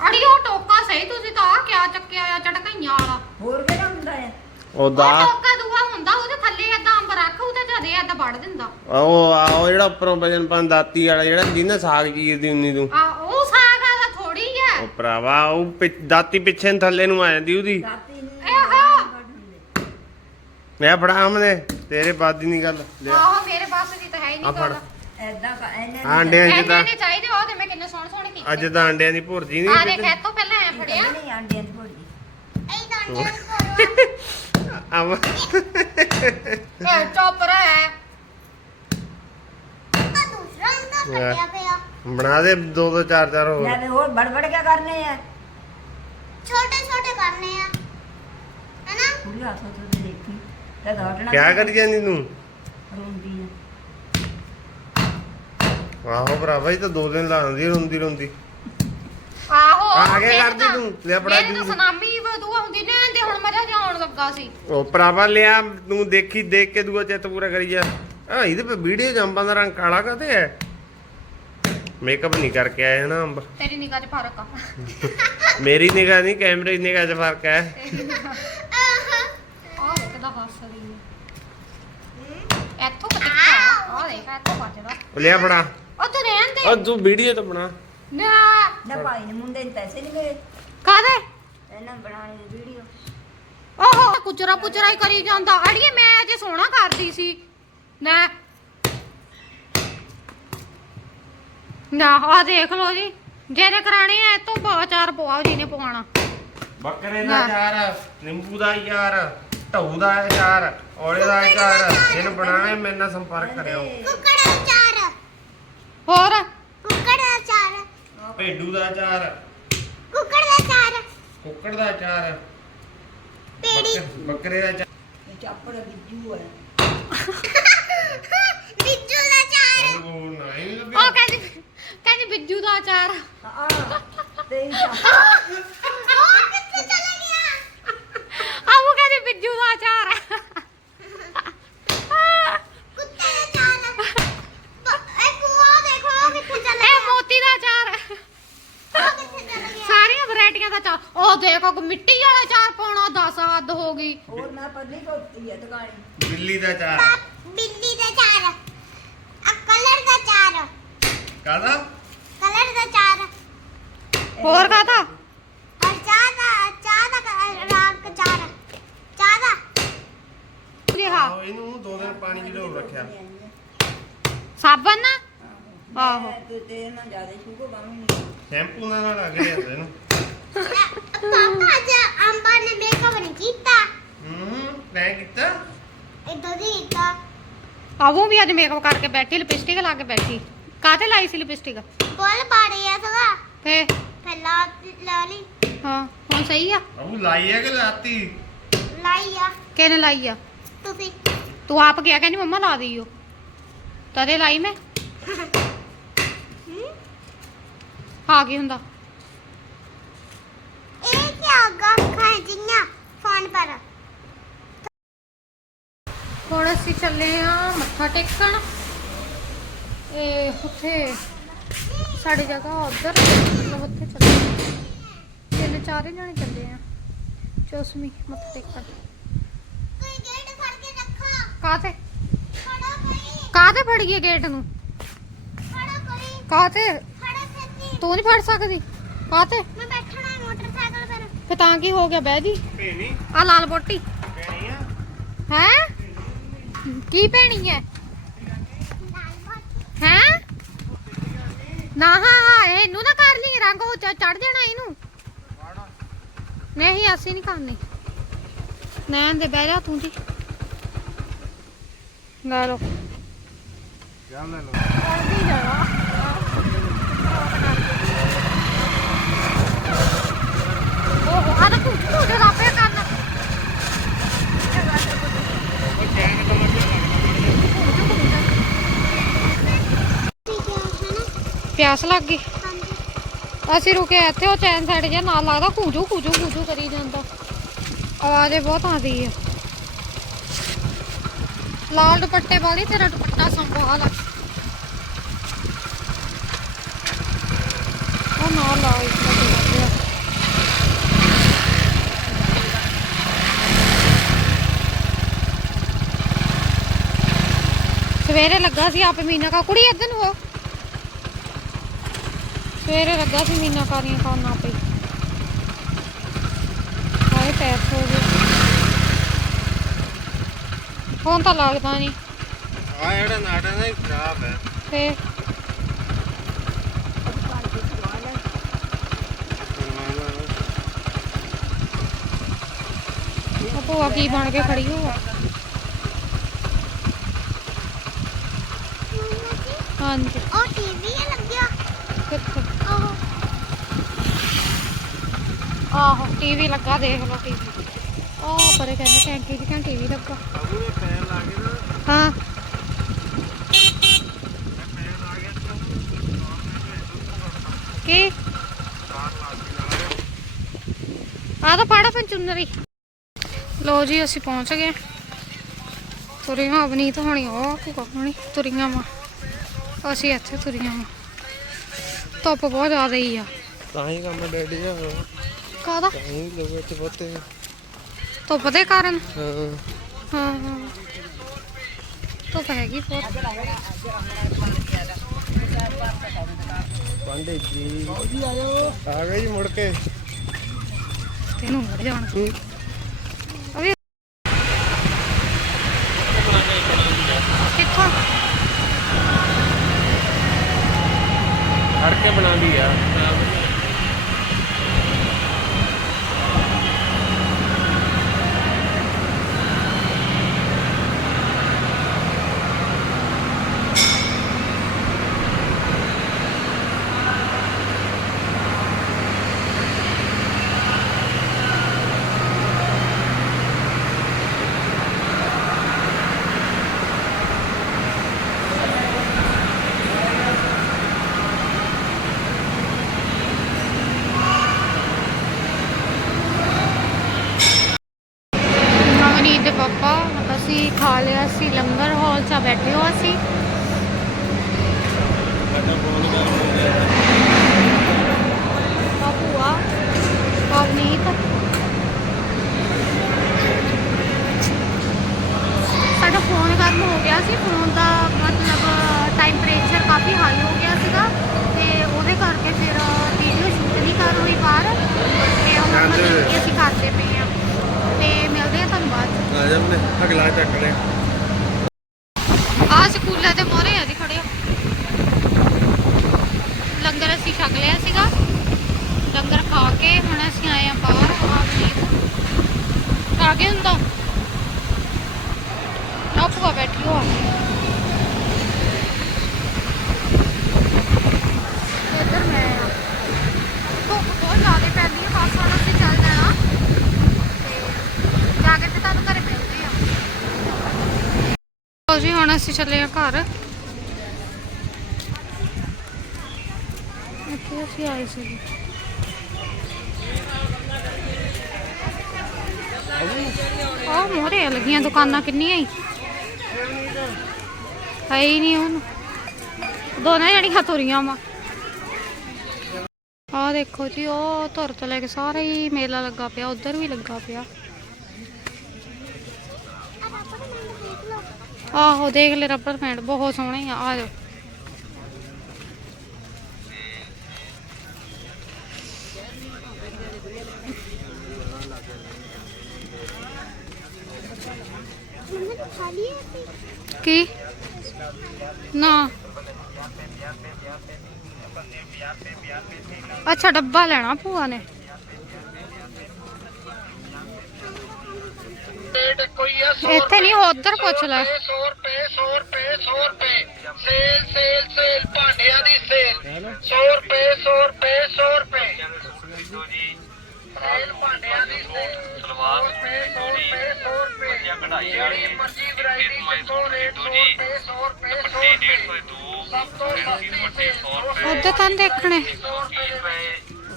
ਅੜੀ ਉਹ ਟੋਕਾ ਸਹੀ ਤੁਸੀਂ ਤਾਂ ਆ ਕਿਆ ਚੱਕਿਆ ਆ ਚਟਕਈਆਂ ਵਾਲਾ। ਹੋਰ ਕਿਹੜਾ ਹੁੰਦਾ ਹੈ ਉਹਦਾ ਉਹ ਟੋਕਾ ਦੂਆ ਹੁੰਦਾ ਉਹਦੇ ਥੱਲੇ ਏਦਾਂ ਅੰਬ ਰੱਖ ਉਹਦੇ ਜਦੇ ਏਦਾਂ ਵੜ ਦਿੰਦਾ। ਉਹ ਆ ਉਹ ਜਿਹੜਾ ਉੱਪਰੋਂ ਵਜਨ ਪਨ ਦਾਤੀ ਵਾਲਾ ਜਿਹੜਾ ਜਿਹਨੇ ਸਾਗ ਚੀਰਦੀ ਹੁੰਨੀ ਤੂੰ। ਆ ਉਹ ਸਾਗ ਵਾਲਾ ਥੋੜੀ ਹੈ ਉਹ ਭਰਾਵਾ ਉਹ ਪਿ- ਦਾਤੀ ਪਿੱਛੇ ਨੂੰ ਥੱਲੇ ਨੂੰ ਆ ਜਾਂਦੀ ਉਹਦੀ। ਦਾਤੀ ਮੈਂ ਫੜਾ ਆਮਨੇ ਤੇਰੇ ਬਾਦੀ ਨਹੀਂ ਗੱਲ ਲਿਆ ਆਹੋ ਮੇਰੇ ਪਾਸ ਦੀ ਤਾਂ ਹੈ ਹੀ ਆ ਨਹੀਂ ਫੜ। ਗੱਲ। ਐਦਾਂ ਕ- ਇਹਨੇ ਆਹ ਅੰਡਿਆਂ ਐਨੇ ਜਿੱਦਾਂ ਨੇ ਚਾਹੀਦੇ ਉਹ ਤੇ ਮੈਂ ਕਿੰਨੇ ਸੋਹਣੇ ਸੋਹਣੇ ਕੀਤੇ। ਅੱਜ ਤਾਂ ਅੰਡਿਆਂ ਦੀ ਭੁਰਜੀ ਆ ਨਹੀਂ ਦੇਖ ਇਹ ਤੋਂ ਪਹਿਲਾਂ ਐ ਫੜਿਆ। ਨਹੀਂ ਆਂਡਿਆਂ ਦੀ ਭੁਰਜੀ। ਤਾਂ ਨੂੰ ਆਮ ਇਹ ਚੋਪਰ ਹੈ ਤਾਂ ਪਿਆ ਬਣਾ ਦੇ ਦੋ ਦੋ ਚਾਰ ਚਾਰ ਹੋਰ। ਲੈ ਵੀ ਹੋਰ ਬੜਬੜ ਕੇ ਕਰਨੇ ਆ? ਛੋਟੇ ਛੋਟੇ ਕਰਨੇ ਆ। ਹੈਨਾ? ਪੂਰੀ ਹੱਥ ਤੋਂ ਕਿਆ ਕਰੀ ਜਾਂਦੀ ਤੂੰ? ਰੋਂਦੀ ਆ। ਆਹੋ ਭਰਾਵਾ ਇਹ ਤਾਂ ਦੋ ਦਿਨ ਲਾਉਂਦੀ ਰੋਂਦੀ ਰੋਂਦੀ। ਆਹੋ ਆ ਕੇ ਕਰਦੀ ਤਾਂ- ਤੂੰ, ਲੈ ਫੜਾ ਮੇਰੇ ਤਾਂ ਜੂਸ। ਸੁਨਾਮੀ ਬਦੂਆ ਹੁੰਦੀ ਨੇ ਤੇ ਹੁਣ ਮਜ਼ਾ ਜਾਉਣ ਲੱਗਾ ਸੀ। ਉਹ ਭਰਾਵਾ ਲਿਆ ਤੂੰ ਦੇਖੀ ਦੇਖ ਕੇ ਦੂਆ ਚਿੱਤ ਪੂਰਾ ਕਰੀ ਜਾ। ਆ ਇਹਦੇ ਪੇ ਵੀਡੀਓ ਜੰਬਾਂ ਦਾ ਰੰਗ ਕਾਲਾ ਕਾਤੇ ਹੈ ਮੇਕਅਪ ਨਹੀਂ ਕਰਕੇ ਆਏ ਨਾ ਅੰਬ। ਤੇਰੀ ਨਿਗਾਹ 'ਚ ਫ਼ਰਕ ਆ। ਮੇਰੀ ਨਿਗਾਹ ਨਹੀਂ ਕੈਮਰੇ ਦੀ ਨਿਗਾਹ 'ਚ ਫ਼ਰਕ ਹੈ ਆਹ ਦੇਖ ਦਾ ਹੱਸ ਰਹੀ ਹੈ? ਇੱਥੋਂ ਕਿੱਥੇ ਆ? ਦੇਖ ਇੱਥੋਂ ਵੱਜਦਾ ਉਹ ਲਿਆ ਫੜਾ। ਉਹ ਤੂੰ ਰਹਿਣ ਦੇ ਉਹ ਤੂੰ ਵੀਡੀਓ ਤਾਂ ਬਣਾ। ਨਾ। ਨਾ ਭਾਈ ਨੇ ਮੁੰਡੇ ਨੂੰ ਪੈਸੇ ਨਹੀਂ ਮਿਲੇ ਕਾਦੇ ਇਹਨਾਂ ਦੀ ਵੀਡੀਓ। ਓਹੋ ਕੁਚਰਾ ਪੁਚਰਾ ਹੀ ਕਰੀ ਜਾਂਦਾ। ਅੜੀਏ ਮੈਂ ਅਜੇ ਸੋਹਣਾ ਕਰਦੀ ਸੀ। ਨਾ। ਨਾ ਆ ਦੇਖ ਲਓ ਜੀ। ਜਿਹਨੇ ਕਰਾਣੀ ਐ ਤੋਂ ਬਹੁਤ ਚਾਰ ਪਵਾਓ ਜੀ ਨੇ ਪਵਾਣਾ ਬੱਕਰੇ ਦਾ ਯਾਰ ਨਿੰਬੂ ਦਾ ਯਾਰ। ਢਊ ਦਾ ਯਾਰ ਔਲੇ ਦਾ ਯਾਰ ਇਹਨੂੰ ਬਣਾਣਾ ਮੇਰੇ ਨਾਲ ਸੰਪਰਕ ਕਰਿਓ। ਕੁੱਕੜ ਦਾ ਚਾਰ। ਹੋਰ? ਕੁੱਕੜ ਦਾ ਚਾਰ। ਭੇਡੂ ਦਾ ਚਾਰ। ਕੁੱਕੜ ਦਾ ਚਾਰ। ਕੁੱਕੜ ਦਾ ਚਾਰ। ਪੇੜੀ। ਬੱਕਰ- ਬੱਕਰੇ ਦਾ ਚਾਰ। ਇਹ ਚਾਪੜ ਬਿੱਜੂ ਹੈ। ਬਿੱਜੂ ਦਾ ਚਾਰ। ਉਹ ਨਹੀਂ ਉਹ ਲੱਭਿਆ ਕਹਿੰਦੀ ਕਹਿੰਦੀ ਬਿੱਜੂ ਦਾ ਅਚਾਰ ਆ ਤੇ ਇਹ ਚਾਪੜ ਉਹ ਕਿੱਥੇ ਚਲਾ ਗਿਆ ਆ ਉਹ ਕਹਿੰਦੀ ਬਿੱਜੂ ਦਾ ਅਚਾਰ ਕੁੱਤੇ ਦਾ ਇਹ ਕੁਆ ਦੇਖੋ ਉਹ ਕਿੱਥੇ ਚਲਾ ਇਹ ਗਿਆ? ਮੋਤੀ ਦਾ ਅਚਾਰ ਉਹ ਕਿੱਥੇ ਚਲਾ ਗਿਆ? ਸਾਰੀਆਂ ਵੈਰਾਈਟੀਆਂ ਦਾ ਚਾਰ ਉਹ ਦੇਖੋ ਕਿ ਮਿੱਟੀ ਵਾਲਾ ਚਾਰ ਪਾਉਣਾ 10 ਹੱਦ ਹੋ ਗਈ। ਹੋਰ ਮੈਂ ਪਰਲੀ ਕੋਤੀ ਹੈ ਦੁਕਾਨੀ। ਬਿੱਲੀ ਦਾ ਚਾਰ ਪਾ- ਬਿੱਲੀ ਦਾ ਚਾਰ ਆ ਕਲਰ ਦਾ ਚਾਰ ਕਾਦਾ ਕਲਰ ਦਾ ਚਾਰ ਹੋਰ ਕਾਹਦਾ ਔਰ ਚਾਹ ਦਾ ਚਾਹ ਦਾ ਕ- ਰੰਗ ਚਾਰ ਚਾਹ ਦਾ ਜੀ ਹਾਂ ਆਹੋ ਇਹਨੂੰ ਦੋ ਦਿਨ ਪਾਣੀ ਚ ਡੋਬ ਰੱਖਿਆ ਸਾਬਣ ਨਾ ਆਹੋ ਤੇ ਤੇ ਇਹਨਾਂ ਜ਼ਿਆਦਾ ਸ਼ੂਗਰ ਬਾਵੇਂ ਸ਼ੈਂਪੂ ਨਾਲ ਨਾਲ ਲੱਗ ਰਿਹਾ ਇਹਨੂੰ ਪਾਪਾ ਅੱਜ ਅੰਬਾ ਨੇ ਮੇਕਅਪ ਨਹੀਂ ਕੀਤਾ ਹੂੰ ਮੈਂ ਕੀਤਾ ਇਦਾਂ ਦੀ ਕੀਤਾ ਆਵੋ ਵੀ ਅੱਜ ਮੇਕਅਪ ਕਰਕੇ ਬੈਠੀ ਲਿਪਸਟਿਕ ਲਾ ਕੇ ਬੈਠੀ। ਕਾਹਤੇ ਲਾਈ ਸੀ ਲਿਪਸਟਿਕ ਬੋਲ ਪਾੜੀ ਆ ਸਗਾ। ਫੇ? ਫਿਰ ਲਾ ਲਾ ਲਈ। ਹਾਂ ਹੁਣ ਸਹੀ ਆ? ਅਬੂ ਲਾਈ ਹੈ ਕਿ ਲਾਤੀ? ਲਾਈ ਆ। ਕਿਹਨੇ ਲਾਈ ਆ? ਤੁਸੀਂ। ਤੂੰ ਆਪ ਕਿਹਾ ਕਹਿੰਦੀ ਮੰਮਾ ਲਾ ਦਈਓ। ਤਦੇ ਲਾਈ ਮੈਂ? ਆ ਕੀ ਹੁੰਦਾ। ਇਹ ਕੀ ਆਗਾ ਖਾਂ ਜਿੰਨਾ ਫੋਨ ਪਰ। ਹੁਣ ਅਸੀਂ ਚੱਲੇ ਆ ਮੱਥਾ ਟੇਕਣ। ਇਹ ਉੱਥੇ ਸਾਡੀ ਜਗ੍ਹਾ ਉਧਰ ਮਤਲਬ ਉੱਥੇ ਚੱਲੇ। ਤਿੰਨ ਚਾਰੇ ਜਾਣੇ ਚੱਲੇ ਆ ਚੌਸਵੀਂ ਮੱਥਾ ਟੇਕਣ। ਕੋਈ ਗੇਟ ਫੜ ਕੇ ਰੱਖਾ। ਕਾਹਤੇ? ਖੜਾ ਕਰੀ ਕਾਹਤੇ ਫੜ ਗਈ ਗੇਟ ਨੂੰ? ਕਰੀ ਕਾਹਤੇ? ਤੂੰ ਨਹੀਂ ਫੜ ਸਕਦੀ? ਕਾਹਤੇ ਮੈਂ ਬੈਠਣਾ ਹੈ ਮੋਟਰਸਾਈਕਲ ਪਰ ਫੇ ਤਾਂ ਕੀ ਹੋ ਗਿਆ? ਬਹਿ ਜੀ। ਭੇਣੀ। ਆ ਲਾਲ ਬੋਟੀ। ਭੇਣੀ ਆ। ਹੈ? ਕੀ ਪੈਣੀ ਹੈ ਹੈ? ਨਾ ਹਾਂ ਹਾਂ ਇਹਨੂੰ ਨਾ ਕਰ ਲਈ ਰੰਗ ਉਹ ਚੜ ਜਾਣਾ ਇਹਨੂੰ। ਨਹੀਂ ਅਸੀਂ ਨਹੀਂ ਕਰਨੀ। ਨੈਣ ਦੇ ਬਹਿ ਜਾ ਤੂੰ ਜੀ। ਲੈ ਲੋ ਚੱਲ ਲੈ ਲਓ। ਕਰਦੀ ਜਾਣਾ। ਤਾਂ ਕਰਨਾ ਪਿਆਸ ਲੱਗ ਗਈ। ਅਸੀਂ ਰੁਕੇ ਇੱਥੇ ਉਹ ਚੈਨ ਸਾਈਡ ਜਿਹਾ ਨਾਲ ਲੱਗਦਾ ਕੂਜੂ ਕੂਜੂ ਕੂਜੂ ਕਰੀ ਜਾਂਦਾ। ਆਵਾਜ਼ ਬਹੁਤ ਆਉਂਦੀ ਹੈ ਲਾਲ ਦੁਪੱਟੇ ਵਾਲੀ ਤੇਰਾ ਦੁਪੱਟਾ ਸੰਭਾਲ ਉਹ ਨਾ ਲਾ ਇਸ ਲੱਗੇ ਲੱਗੇ ਸਵੇਰੇ ਲੱਗਾ ਸੀ ਆਪੇ ਮੀਨਾ ਕਾ ਕੁੜੀ ਇੱਧਰ ਨੂੰ ਹੋ ਸਵੇਰੇ ਲੱਗਾ ਸੀ ਮੀਨਾ ਕਾਰੀਆਂ ਖਾਣਾ ਪਈ ਹਾਏ ਪੈਰ ਹੋ ਗਏ। ਫੋਨ ਤਾਂ ਲੱਗਦਾ ਨਹੀਂ ਆ ਜਿਹੜਾ ਨਾਟ ਹੈ ਨਾ ਖਰਾਬ ਹੈ। ਤੇ ਉਹ ਭੂਆ ਕੀ ਬਣ ਕੇ ਖੜੀ ਹੋਆ ਹਾਂਜੀ ਉਹ ਟੀਵੀ ਲੱਗਿਆ ਕਿੱਥੇ ਆਹੋ ਟੀਵੀ ਲੱਗਾ ਦੇਖ ਲਓ ਟੀਵੀ ਉਹ ਪਰੇ ਕਹਿੰਦੇ ਟੈਂਕੀ ਦੀ ਘੰਟੀ ਵੀ ਲੱਗਾ ਅਬੂ ਨੇ ਪੈਰ ਲਾ ਕੇ ਨਾ ਹਾਂ ਕੀ ਆ ਤਾਂ ਫੜਾ ਪੰਚੁੰਨਰੀ ਲੋ ਜੀ ਅਸੀਂ ਪਹੁੰਚ ਗਏ. ਤੁਰੀਆਂ ਅਵਨੀਤ ਹੋਣੀ ਉਹ ਕੁਕਾ ਹੋਣੀ ਤੁਰੀਆਂ ਵਾ ਅਸੀਂ ਇੱਥੇ ਤੁਰੀਆਂ ਵਾ ਧੁੱਪ ਬਹੁਤ ਜ਼ਿਆਦਾ ਹੀ ਆ। ਤਾਂ ਹੀ ਕੰਮ ਡੈਡੀ ਆ। ਕਾਹਦਾ? ਤਾਂ ਹੀ ਲੋਕ ਇੱਥੇ ਬਹੁਤੇ ਧੁੱਪ ਦੇ ਕਾਰਨ? ਹਾਂ। ਹਾਂ ਹਾਂ। ਧੁੱਪ ਹੈਗੀ ਬਹੁਤ। ਪਾਂਡੇ ਜੀ। ਆ ਗਏ ਜੀ ਮੁੜ ਕੇ। ਤੈਨੂੰ ਮਰ ਜਾਣ ਕਿੱਥੋਂ ਫੜ ਕੇ ਬਣਾ ਲਈ ਆ ਨਵਨੀਤ ਦੇ ਪਾਪਾ ਅਸੀਂ ਖਾ ਲਿਆ ਸੀ ਲੰਗਰ ਹਾਲ 'ਚ ਬੈਠੇ ਹੋ ਅਸੀਂ ਸਾਡਾ ਫੋਨ ਗਰਮ ਹੋ ਗਿਆ ਆ ਭੂਆ ਅਵਨੀਤ ਸਾਡਾ ਫੋਨ ਗਰਮ ਹੋ ਗਿਆ ਸੀ ਫੋਨ ਦਾ ਮਤਲਬ ਟੈਂਪਰੇਚਰ ਕਾਫੀ ਹਾਈ ਹੋ ਗਿਆ ਸੀਗਾ ਤੇ ਉਹਦੇ ਕਰਕੇ ਫਿਰ ਵੀਡੀਓ ਸ਼ੂਟ ਨਹੀਂ ਕਰ ਹੋਈ ਬਾਹਰ ਤੇ ਹੁਣ ਕਰਦੇ ਮਤਲਬ ਹੋਏ। ਕਿ ਅਸੀਂ ਕਰਦੇ ਪਏ ਆ ਤੇ ਮਿਲਦੇ ਆ ਤੁਹਾਨੂੰ ਬਾਅਦ 'ਚ। ਆ ਜਾ ਨੇ ਅਗਲਾ ਚੱਕ ਲੈ ਆ ਸਕੂਲਾਂ ਦੇ ਮੋਰੇ ਆ ਜੀ ਖੜੇ ਲੰਗਰ ਅਸੀਂ ਛਕ ਲਿਆ ਸੀਗਾ। ਲੰਗਰ ਖਾ ਕੇ ਹੁਣ ਅਸੀਂ ਆਏ ਆ ਬਾਹਰ। ਆ ਵੀ ਆ ਗਏ ਹੁੰਦਾ ਆ ਬੈਠੀ ਹੋ ਆ। ਇੱਧਰ ਮੈਂ ਆ। ਧੁੱਪ ਬਹੁਤ ਜ਼ਿਆਦਾ ਪੈਂਦੀ ਹੈ ਬਸ ਹੁਣ ਅਸੀਂ ਚੱਲ ਜਾਣਾ। ਤੇ ਜਾ ਕੇ ਤੇ ਤੁਹਾਨੂੰ ਘਰੇ ਪੈ ਲਓ ਜੀ, ਹੁਣ ਅਸੀਂ ਚੱਲੇ ਆ ਘਰ। ਇੱਥੇ ਅਸੀਂ ਆਏ ਸੀ। ਆਹ ਮੋਰੇ ਲੱਗੀਆਂ ਦੁਕਾਨਾਂ ਕਿੰਨੀਆਂ ਹੀ। ਹੈ ਹੀ ਨਹੀਂ ਹੁਣ। ਦੋਨੇ ਜਣੀਆਂ ਤੁਰੀਆਂ ਵਾ। ਆਹ ਦੇਖੋ ਜੀ ਉਹ ਧੁਰ ਤੋਂ ਲੈ ਕੇ ਸਾਰਾ ਹੀ ਮੇਲਾ ਲੱਗਾ ਪਿਆ, ਉਧਰ ਵੀ ਲੱਗਾ ਪਿਆ। ਆਹੋ, ਦੇਖ ਲੈ ਰਬਰ ਬੈਂਡ ਬਹੁਤ ਸੋਹਣੇ ਆ ਆ ਜਾਓ। ਕੀ? ਨਾ। ਅੱਛਾ, ਡੱਬਾ ਲੈਣਾ ਭੂਆ ਨੇ। ਇੱਥੇ ਨਹੀਂ ਉਧਰ ਪੁੱਛ ਲੈ। 100 ਰੁਪਏ 100 ਰੁਪਏ 100 ਰੁਪਏ ਸੇਲ ਸੇਲ ਸੇਲ ਭਾਂਡਿਆਂ ਦੀ ਸੇਲ। 100 ਰੁਪਏ 100 ਰੁਪਏ 100 ਰੁਪਏ। ਸੇਲ ਭਾਂਡਿਆਂ ਦੀ ਸੇਲ। ਸਲਵਾਰ 100 ਰੁਪਏ 100 ਰੁਪਏ 100 ਰੁਪਏ। ਜਿਹੜੀ ਮਰਜ਼ੀ ਵੈਰਾਈਟੀ ਰੇਟ 100 ਰੁਪਏ 100 ਰੁਪਏ 100 ਰੁਪਏ। ਸਭ ਤੋਂ ਸਸਤੀ ਸੇਲ। ਉਧਰ ਤਾਂ ਨੀ ਦੇਖਣੇ। 100 ਰੁਪਏ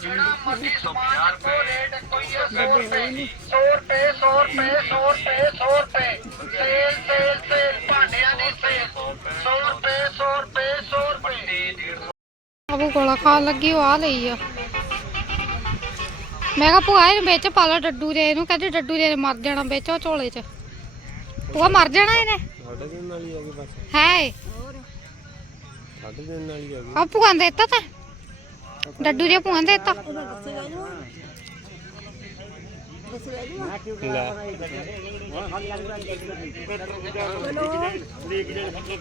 ਜਿਹੜਾ ਮਰਜ਼ੀ ਸਮਾਨ ਚੱਕੋ ਰੇਟ ਕੋਈ 100 ਰੁਪਏ 100 ਰੁਪਏ 100 ਰੁਪਏ 100 ਰੁਪਏ 100 ਰੁਪਏ। ਸੇਲ ਸੇਲ ਸੇਲ ਭਾਂਡਿਆਂ ਦੀ ਸੇਲ 100 ਰੁਪਏ 100 ਰੁਪਏ 100 ਰੁਪਏ। ਅਬੂ ਕੋਲਾ ਖਾਣ ਲੱਗੀ ਉਹ ਆ ਲਈ ਆ। ਮੈਂ ਕਿਹਾ ਭੂਆ ਇਹਨੂੰ ਵਿੱਚ ਪਾ ਲਾ ਡੱਡੂ ਦੇ ਇਹਨੂੰ ਕਹਿੰਦੇ ਡੱਡੂ ਦੇ ਮਰ ਜਾਣਾ ਵਿੱਚ ਉਹ ਝੋਲੇ 'ਚ। ਭੂਆ ਮਰ ਜਾਣਾ ਇਹਨੇ? ਸਾਡੇ ਦਿਨ ਨਾਲ ਹੀ ਆ ਗਈ ਬਸ। ਹੈ। ਸਾਡੇ ਦਿਨ ਨਾਲ ਹੀ ਆ ਗਈ। ਆ ਭੂਆ ਨੇ ਦਿੱਤਾ ਤਾਂ? ਡੱਡੂ ਜਿਹਾ ਭੂਆ ਨੇ ਦਿੱਤਾ।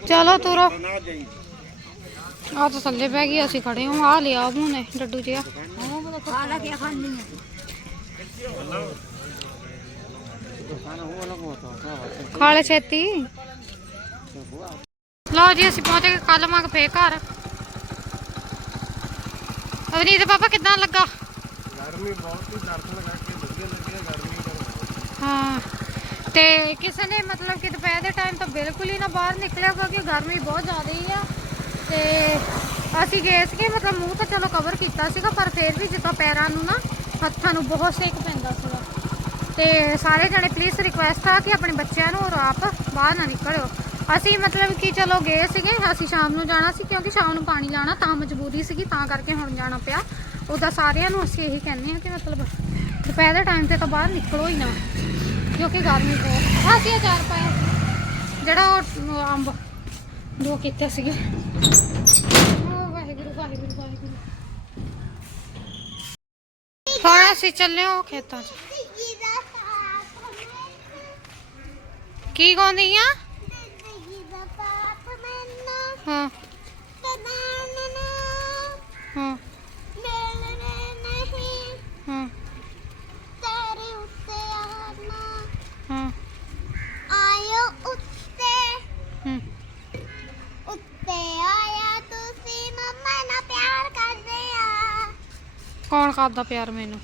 ਚਲੋ ਤੁਰੋ। ਆ ਤਾਂ ਥੱਲੇ ਬਹਿ ਗਈ, ਅਸੀਂ ਖੜੇ ਹਾਂ। ਆ ਲਿਆ ਮੂਨੇ ਡੱਡੂ ਜਿਹਾ। ਖਾ ਲਾ ਕੇ ਖਾਣੀ ਹੈ ਖਾ ਲੈ ਛੇਤੀ। ਲਓ ਜੀ, ਅਸੀਂ ਪਹੁੰਚ ਗਏ ਕੱਲ ਮੰਗ ਫੇ ਘਰ। ਅਵਨੀਤ ਪਾਪਾ ਕਿੱਦਾਂ ਲੱਗਾ? ਗਰਮੀ ਬਹੁਤ ਹੀ ਦਰਸ਼ਨ ਕਰਕੇ ਵਧੀਆ ਲੱਗਿਆ ਗਰਮੀ ਕਰਕੇ ਹਾਂ ਤੇ ਕਿਸੇ ਨੇ ਮਤਲਬ ਕਿ ਦੁਪਹਿਰ ਦੇ ਟਾਈਮ ਤਾਂ ਬਿਲਕੁਲ ਹੀ ਨਾ ਬਾਹਰ ਨਿਕਲਿਆ ਕਿਉਂਕਿ ਗਰਮੀ ਬਹੁਤ ਜ਼ਿਆਦਾ ਹੀ ਆ। ਤੇ ਅਸੀਂ ਗਏ ਸੀਗੇ ਮਤਲਬ ਮੂੰਹ ਤਾਂ ਚਲੋ ਕਵਰ ਕੀਤਾ ਸੀਗਾ ਪਰ ਫਿਰ ਵੀ ਜਿੱਦਾਂ ਪੈਰਾਂ ਨੂੰ ਨਾ ਹੱਥਾਂ ਨੂੰ ਬਹੁਤ ਸੇਕ ਪੈਂਦਾ ਸੀਗਾ। ਤੇ ਸਾਰੇ ਜਣੇ ਪਲੀਜ਼ ਰਿਕੁਐਸਟ ਆ ਕਿ ਆਪਣੇ ਬੱਚਿਆਂ ਨੂੰ ਔਰ ਆਪ ਬਾਹਰ ਨਾ ਨਿਕਲਿਓ। ਅਸੀਂ ਮਤਲਬ ਕਿ ਚਲੋ ਗਏ ਸੀਗੇ ਅਸੀਂ ਸ਼ਾਮ ਨੂੰ ਜਾਣਾ ਸੀ ਕਿਉਂਕਿ ਸ਼ਾਮ ਨੂੰ ਪਾਣੀ ਲਾਣਾ ਤਾਂ ਮਜਬੂਰੀ ਸੀਗੀ ਤਾਂ ਕਰਕੇ ਹੁਣ ਜਾਣਾ ਪਿਆ। ਉਹਦਾ ਸਾਰਿਆਂ ਨੂੰ ਅਸੀਂ ਇਹੀ ਕਹਿੰਦੇ ਆ ਕਿ ਮਤਲਬ ਦੁਪਹਿਰ ਦੇ ਟਾਈਮ ਤੇ ਤਾਂ ਬਾਹਰ ਨਿਕਲੋ ਹੀ ਨਾ ਕਿਉਂਕਿ ਗਰਮੀ ਬਹੁਤ ਆ। ਸੀ ਅਚਾਰ ਪਾਇਆ। ਜਿਹੜਾ ਉਹ ਅੰਬ ਦੋ ਕੀਤੇ ਸੀਗੇ। ਵਾਹਿਗੁਰੂ ਵਾਹਿਗੁਰੂ ਵਾਹਿਗੁਰੂ। ਹੁਣ ਅਸੀਂ ਚੱਲੇ ਹਾਂ ਖੇਤਾਂ 'ਚ। ਕੀ ਗਾਉਂਦੀ ਆ? ਕੌਣ ਕਰਦਾ ਪਿਆਰ ਮੈਨੂੰ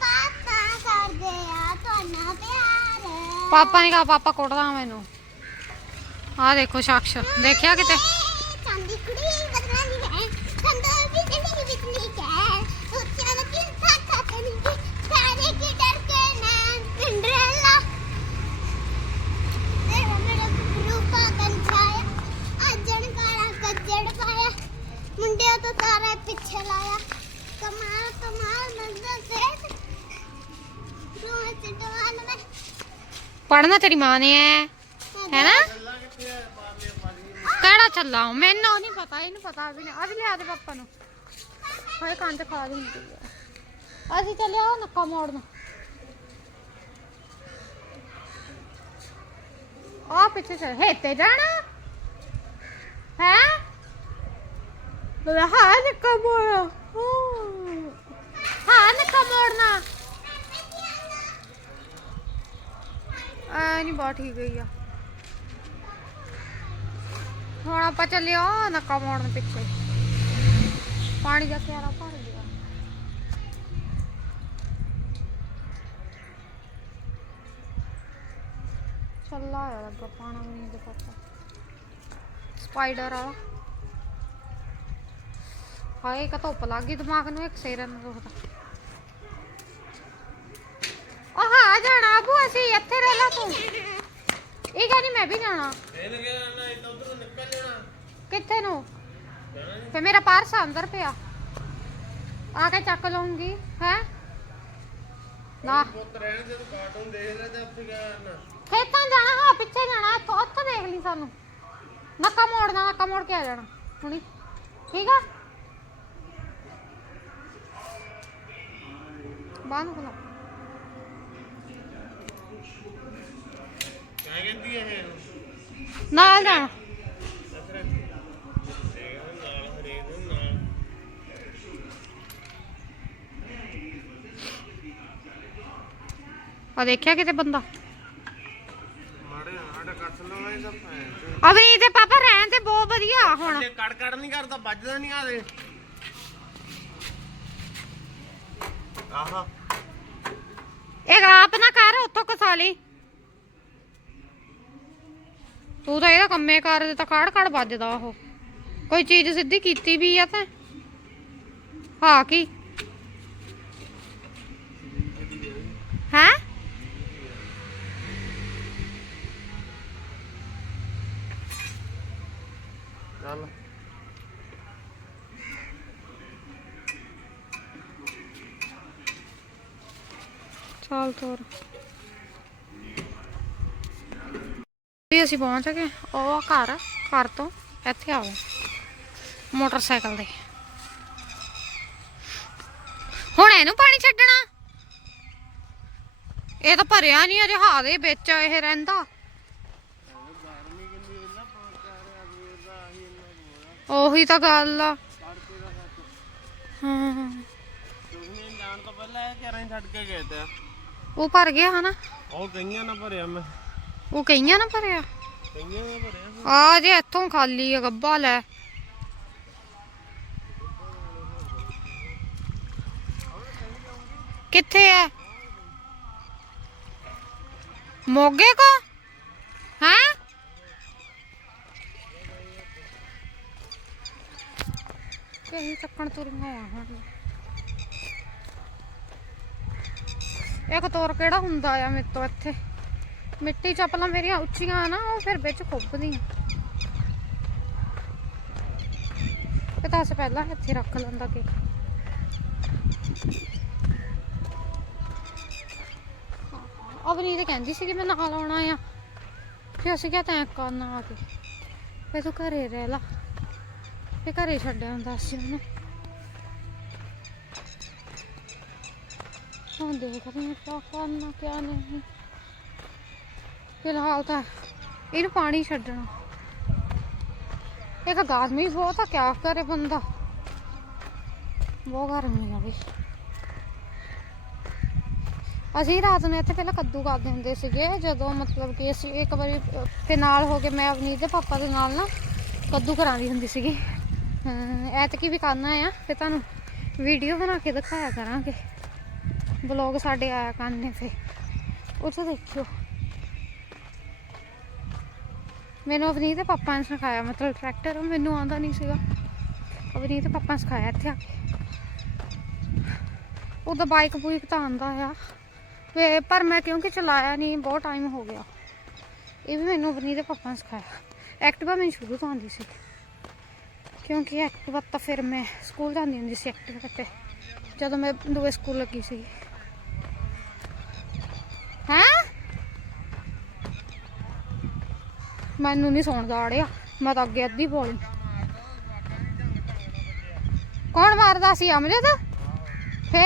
ਪਾਪਾ ਕਰਦੇ ਆ ਤੁਹਾਨੂੰ ਪਿਆਰ ਪਾਪਾ ਨੇ ਕਹਾ ਪਾਪਾ ਕੁੱਟਦਾ ਮੈਨੂੰ ਆਹ ਦੇਖੋ ਸ਼ਖਸ ਦੇਖਿਆ ਕਿਤੇ ਚਾਂਦੀ ਕੁੜੀ ਬਦਲਾਨੀ ਹੈ ਕੰਦਰ ਵੀ ਜਿਹੜੀ ਵਿੱਚ ਨਹੀਂ ਹੈ ਉੱਚਾ ਨਾ ਕਿੰਨਾ ਕਾਕਣੀ ਸਾਰੇ ਕੀ ਡਰ ਕੇ ਨਾ ਸਿੰਡਰੇਲਾ ਤੇਰਾ ਮੇਰਾ ਰੂਪਾ ਕੰਛਾਇਆ ਅਜਣ ਕਾਲਾ ਕੱਜੜ ਪਾਇਆ ਮੁੰਡਿਆਂ ਤੋਂ ਸਾਰਾ ਪਿੱਛੇ ਲਾਇਆ ਕਮਾਲ ਕਮਾਲ ਨਜ਼ਰ ਸੇ ਰੋਹ ਚਟਵਾਨ ਮੈਂ ਪੜਨਾ ਤੇਰੀ ਮਾਂ ਨੇ ਹੈ ਨਾ ਕਿਹੜਾ ਚੱਲਾ ਮੈਨੂੰ ਨਹੀਂ ਪਤਾ ਇਹਨੂੰ ਪਤਾ ਵੀ ਨਹੀਂ। ਆ ਵੀ ਲਿਆ ਦੇ ਪਾਪਾ ਨੂੰ। ਹਾਏ ਕੰਨ ਤੇ ਖਾ ਦਿੰਦੀ ਆ। ਅਸੀਂ ਚੱਲਿਆ ਉਹ ਨੱਕਾ ਮੋੜਨ। ਆ ਪਿੱਛੇ ਚੱਲ। ਹੇਤੇ ਜਾਣਾ? ਹੈ? ਹਾਂ ਨੱਕਾ ਮੋੜਾ ਹਾਂ ਨੱਕਾ ਮੋੜਨਾ। ਆ ਨਹੀਂ ਬਾਤ ਠੀਕ ਗਈ ਆ। ਹੁਣ ਆਪਾਂ ਚੱਲੇ ਆ ਨੱਕਾ ਮੋੜਨ ਪਿੱਛੇ। ਪਾਣੀ ਦਾ ਕਿਆਰਾ ਭਰ ਗਿਆ। ਚੱਲਾ ਆ ਲੱਗਾ ਪਾਣਾ ਵੀ ਨਹੀਂ ਦੇ ਪਾਪਾ ਸਪਾਈਡਰ ਵਾਲਾ ਹਾਏ, ਇੱਕ ਧੁੱਪ ਲੱਗ ਗਈ ਦਿਮਾਗ ਨੂੰ, ਇੱਕ ਸਿਰ ਨੂੰ ਦੁਖਦਾ ਉਹ ਹਾਂ ਜਾਣਾ ਅਬੂ ਅਸੀਂ ਇੱਥੇ ਰਹਿ ਲਾ ਤੂੰ। ਇਹ ਕਹਿੰਦੀ ਮੈਂ ਵੀ ਜਾਣਾ। ਉਧਰੋਂ ਨਿਕਲ ਜਾਣਾ। ਕਿੱਥੇ ਨੂੰ? ਫੇ ਮੇਰਾ ਪਰਸ ਅੰਦਰ ਪਿਆ। ਆ ਕੇ ਚੱਕ ਲਊਂਗੀ ਹੈ? ਨਾ। ਪੁੱਤ ਰਹਿਣ ਦੇ ਤੂੰ ਕਾਰਟੂਨ ਦੇਖ ਲੈ ਤੇ ਉੱਥੇ ਗਿਆ ਨਾ ਖੇਤਾਂ ਜਾਣਾ ਹਾਂ ਪਿੱਛੇ ਜਾਣਾ ਉੱਥੋਂ ਦੇਖ ਲਈ ਸਾਨੂੰ। ਨੱਕਾ ਮੋੜਨਾ ਨੱਕਾ ਮੋੜ ਕੇ ਆ ਜਾਣਾ ਹੁਣੀ। ਠੀਕ ਆ? ਬਾਹਰ ਖਲਾ ਕਹਿੰਦੀ ਇਹ ਨਾਲ ਜਾਣਾ। ਆ ਦੇਖਿਆ ਕਿਤੇ ਬੰਦਾ? ਅਵਨੀ ਤੇ ਪਾਪਾ ਰਹਿਣ ਤੇ ਬਹੁਤ ਵਧੀਆ ਹੁਣ। ਜੇ ਕੜ ਕੜ ਨਹੀਂ ਕਰਦਾ ਵੱਜਦਾ ਨਹੀਂ ਆਦੇ ਆਹਾ। ਇਹ ਆਪ ਨਾ ਕਰ ਉੱਥੋਂ ਕਸਾ ਲਈ। ਤੂੰ ਤਾਂ ਇਹਦਾ ਕੰਮੇ ਕਰ ਦਿੱਤਾ ਕੜ ਕੜ ਵੱਜਦਾ ਉਹ। ਕੋਈ ਚੀਜ਼ ਸਿੱਧੀ ਕੀਤੀ ਵੀ ਆ ਤਾਂ। ਹਾਂ ਕੀ? ਹੈ? ਚੱਲ। ਚੱਲ ਤੋਰ। ਅਸੀਂ ਪਹੁੰਚ ਗਏ ਉਹ ਘਰ ਘਰ ਤੋਂ ਇੱਥੇ ਆਓ। ਮੋਟਰਸਾਈਕਲ ਦੇ ਹੁਣ ਇਹਨੂੰ ਪਾਣੀ ਛੱਡਣਾ? ਇਹ ਤਾਂ ਭਰਿਆ ਨਹੀਂ ਅਜੇ ਹਾ ਦੇ ਵਿੱਚ ਇਹ ਰਹਿੰਦਾ। ਉਹੀ ਤਾਂ ਗੱਲ ਆ। ਹਾਂ। ਤੁਸੀਂ ਜਾਣ ਤੋਂ ਪਹਿਲਾਂ ਇਹ ਘਰਾਂ ਛੱਡ ਕੇ ਗਏ ਤੇ ਉਹ ਭਰ ਗਿਆ ਹਨਾ? ਉਹ ਕਈਆਂ ਨਾ ਭਰਿਆ ਮੈਂ। ਉਹ ਕਈਆਂ ਨਾ ਭਰਿਆ? ਆ ਜੇ ਇੱਥੋਂ ਖਾਲੀ ਆ, ਗੱਬਾ ਲੈ। ਕਿੱਥੇ ਹੈ ਮੋਗੇ ਕੋ? ਹੈ? ਕਹੀਂ ਚੱਕਣ ਤੁਰੀਆਂ ਆ ਹੁਣ। ਇੱਕ ਤੋਰ ਕਿਹੜਾ ਹੁੰਦਾ ਆ ਮੇਰੇ ਤੋਂ ਇੱਥੇ? ਮਿੱਟੀ ਚੱਪਲਾਂ ਮੇਰੀਆਂ ਉੱਚੀਆਂ ਨਾ, ਉਹ ਫਿਰ ਵਿੱਚ ਖੁੱਬਦੀਆਂ। ਤਾਂ ਅਸੀਂ ਪਹਿਲਾਂ ਇੱਥੇ ਰੱਖ ਲੈਂਦਾ ਕਿ। ਅਵਨੀ ਤੇ ਕਹਿੰਦੀ ਸੀ ਕਿ ਮੈਂ ਨਾਲ ਆਉਣਾ ਆ। ਫਿਰ ਅਸੀਂ ਕਿਹਾ ਤੈਂ ਕਰਨਾ ਆ ਕੇ। ਫਿਰ ਤੂੰ ਘਰੇ ਰਹਿ ਲਾ। ਫਿਰ ਘਰੇ ਛੱਡਿਆ ਹੁੰਦਾ ਸੀ ਉਹਨੇ। ਹੁਣ ਦੇਖ ਰਹੀ ਹਾਂ ਕਿਆ ਕਰਨਾ ਕਿਆ ਨਹੀਂ ਫਿਲਹਾਲ ਤਾਂ ਇਹਨੂੰ ਪਾਣੀ ਛੱਡਣਾ। ਇਹ ਤਾਂ ਗਰਮੀ ਬਹੁਤ ਆ, ਕਿਆ ਕਰੇ ਬੰਦਾ। ਬਹੁਤ ਗਰਮੀ ਆ ਵੀ। ਅਸੀਂ ਰਾਤ ਨੂੰ ਇੱਥੇ ਪਹਿਲਾਂ ਕੱਦੂ ਕਰਦੇ ਹੁੰਦੇ ਸੀਗੇ, ਜਦੋਂ ਮਤਲਬ ਕਿ ਅਸੀਂ ਇੱਕ ਵਾਰੀ, ਤੇ ਨਾਲ ਹੋ ਕੇ ਮੈਂ ਅਵਨੀਤ ਦੇ ਪਾਪਾ ਦੇ ਨਾਲ ਨਾ ਕੱਦੂ ਕਰਾਉਂਦੀ ਹੁੰਦੀ ਸੀਗੀ। ਐਤਕੀ ਵੀ ਕਰਨਾ ਆ, ਤੇ ਤੁਹਾਨੂੰ ਵੀਡੀਓ ਬਣਾ ਕੇ ਦਿਖਾਇਆ ਕਰਾਂਗੇ। ਬਲੌਗ ਸਾਡੇ ਆਇਆ ਕਰਨੇ ਫਿਰ ਉੱਥੇ ਦੇਖਿਓ। ਮੈਨੂੰ ਅਵਨੀਤ ਦੇ ਪਾਪਾ ਨੇ ਸਿਖਾਇਆ, ਮਤਲਬ ਟਰੈਕਟਰ ਮੈਨੂੰ ਆਉਂਦਾ ਨਹੀਂ ਸੀਗਾ। ਅਵਨੀਤ ਦੇ ਪਾਪਾ ਨੇ ਸਿਖਾਇਆ ਇੱਥੇ ਆ। ਕੇ ਉਹਦਾ ਬਾਈਕ ਬੂਈਕ ਤਾਂ ਆਉਂਦਾ ਆ। ਤੇ ਪਰ ਮੈਂ ਕਿਉਂਕਿ ਚਲਾਇਆ ਨਹੀਂ, ਬਹੁਤ ਟਾਈਮ ਹੋ ਗਿਆ। ਇਹ ਵੀ ਮੈਨੂੰ ਅਵਨੀਤ ਦੇ ਪਾਪਾ ਨੇ ਸਿਖਾਇਆ। ਐਕਟਿਵਾ ਮੈਨੂੰ ਸ਼ੁਰੂ ਤੋਂ ਆਉਂਦੀ ਸੀ। ਕਿਉਂਕਿ ਐਕਟਿਵਾ ਤਾਂ ਫਿਰ ਮੈਂ ਸਕੂਲ ਜਾਂਦੀ ਹੁੰਦੀ ਸੀ ਐਕਟਿਵਾ ਤੇ। ਜਦੋਂ ਮੈਂ ਦੂਏ ਸਕੂਲ ਲੱਗੀ ਸੀ। ਹੈਂ? ਮੈਨੂੰ ਨਹੀਂ ਸੌਣ ਦਾ ਆੜਿਆ ਮੈਂ ਤਾਂ ਅੱਗੇ ਅੱਧੀ ਬੋਲੀ ਕੌਣ ਮਾਰਦਾ ਸੀ ਅਮਜਦ ਫੇ?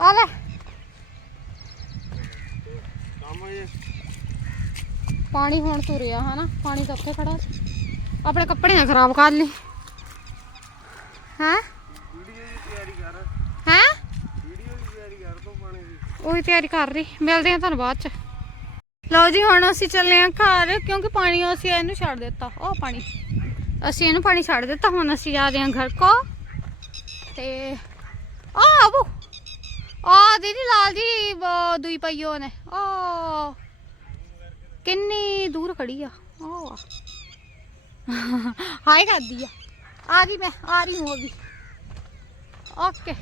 ਆ ਲੈ। ਪਾਣੀ ਹੁਣ ਤੁਰਿਆ ਹਨਾ? ਪਾਣੀ ਤਾਂ ਉੱਥੇ ਖੜਾ ਸੀ। ਆਪਣੇ ਕੱਪੜੇ ਨਾ ਖਰਾਬ ਕਰ ਲਈ ਹੈਂ? ਵੀਡੀਓ ਦੀ ਤਿਆਰੀ ਕਰ ਹੈਂ ਵੀਡੀਓ ਦੀ ਤਿਆਰੀ ਕਰ ਦੋ ਪਾਣੀ ਦੀ। ਉਹੀ ਤਿਆਰੀ ਕਰ ਰਹੀ। ਮਿਲਦੇ ਹਾਂ ਤੁਹਾਨੂੰ ਬਾਅਦ ਚ। ਲਓ ਜੀ, ਹੁਣ ਅਸੀਂ ਚੱਲੇ ਆਂ ਘਰ, ਕਿਉਂਕਿ ਪਾਣੀ ਅਸੀਂ ਇਹਨੂੰ ਛੱਡ ਦਿੱਤਾ। ਉਹ ਪਾਣੀ। ਅਸੀਂ ਇਹਨੂੰ ਪਾਣੀ ਛੱਡ ਦਿੱਤਾ, ਹੁਣ ਅਸੀਂ ਜਾ ਰਹੇ ਹਾਂ ਘਰ ਕੋ। ਤੇ ਆ ਆਬੂ ਆ ਦੀਦੀ, ਲਾਲ ਜੀ ਉਹ ਦੂਈ ਪਈਓ ਨੇ ਆ। ਕਿੰਨੀ ਦੂਰ ਖੜੀ ਆ। ਉਹ ਹਾਈ ਕਰਦੀ ਆ। ਆ ਗਈ ਮੈਂ, ਆ ਰਹੀ ਹੂੰ ਅਭੀ ਓਕੇ।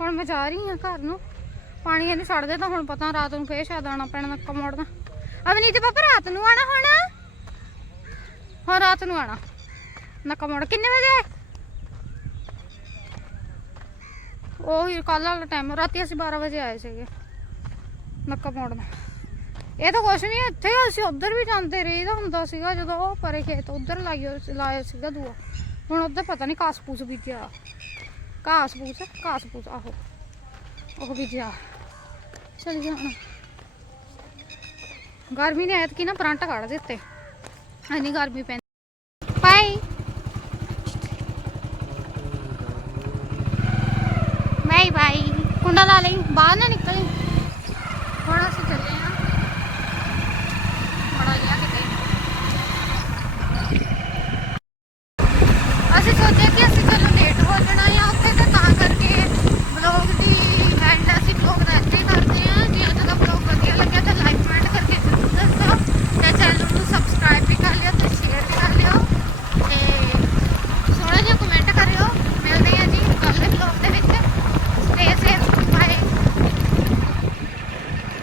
ਹੁਣ ਮੈਂ ਜਾ ਰਹੀ ਹਾਂ ਘਰ ਨੂੰ। ਪਾਣੀ ਇਹਨੂੰ ਛੱਡ ਦੇ ਤਾਂ ਹੁਣ ਪਤਾ ਰਾਤ ਨੂੰ ਫੇਰ ਸ਼ਾਇਦ ਆਉਣਾ ਪੈਣਾ ਨੱਕਾ ਮੋੜਨਾ। ਅਵਨੀ ਪਾਪਾ, ਰਾਤ ਨੂੰ ਆਣਾ ਹੁਣ? ਹਾਂ, ਰਾਤ ਨੂੰ ਆਣਾ ਨੱਕਾ ਮੋੜ, ਕਿੰਨੇ ਵਜੇ? ਉਹੀ ਕੱਲ ਵਾਲਾ ਟਾਈਮ ਰਾਤੀ ਅਸੀਂ 12 ਵਜੇ ਆਏ ਸੀਗੇ। ਨੱਕਾ ਮੋੜਨਾ। ਇਹ ਤਾਂ ਕੁਛ ਨਹੀਂ ਇੱਥੇ ਅਸੀਂ ਉਧਰ ਵੀ ਜਾਂਦੇ ਰਹੀਦਾ ਹੁੰਦਾ ਸੀਗਾ ਜਦੋਂ ਉਹ ਪਰੇ ਖੇਤ ਉੱਧਰ ਲਾਈਓ ਲਾਇਆ ਸੀਗਾ ਦੂਆ। ਹੁਣ ਉਧਰ ਪਤਾ ਨਹੀਂ ਕਾਸਪੂਸ ਬੀਜਿਆ। ਘਾਸ ਪੂਸ ਆਹੋ। ਉਹ ਬੀਜਿਆ। ਚਲ ਜਾਣਾ ਗਰਮੀ ਨੇ ਐਤਕੀ ਨਾ ਪਰਾਂਟਾ ਕੱਢ ਦਿੱਤੇ। ਐਨੀ ਗਰਮੀ ਪੈਂਦੀ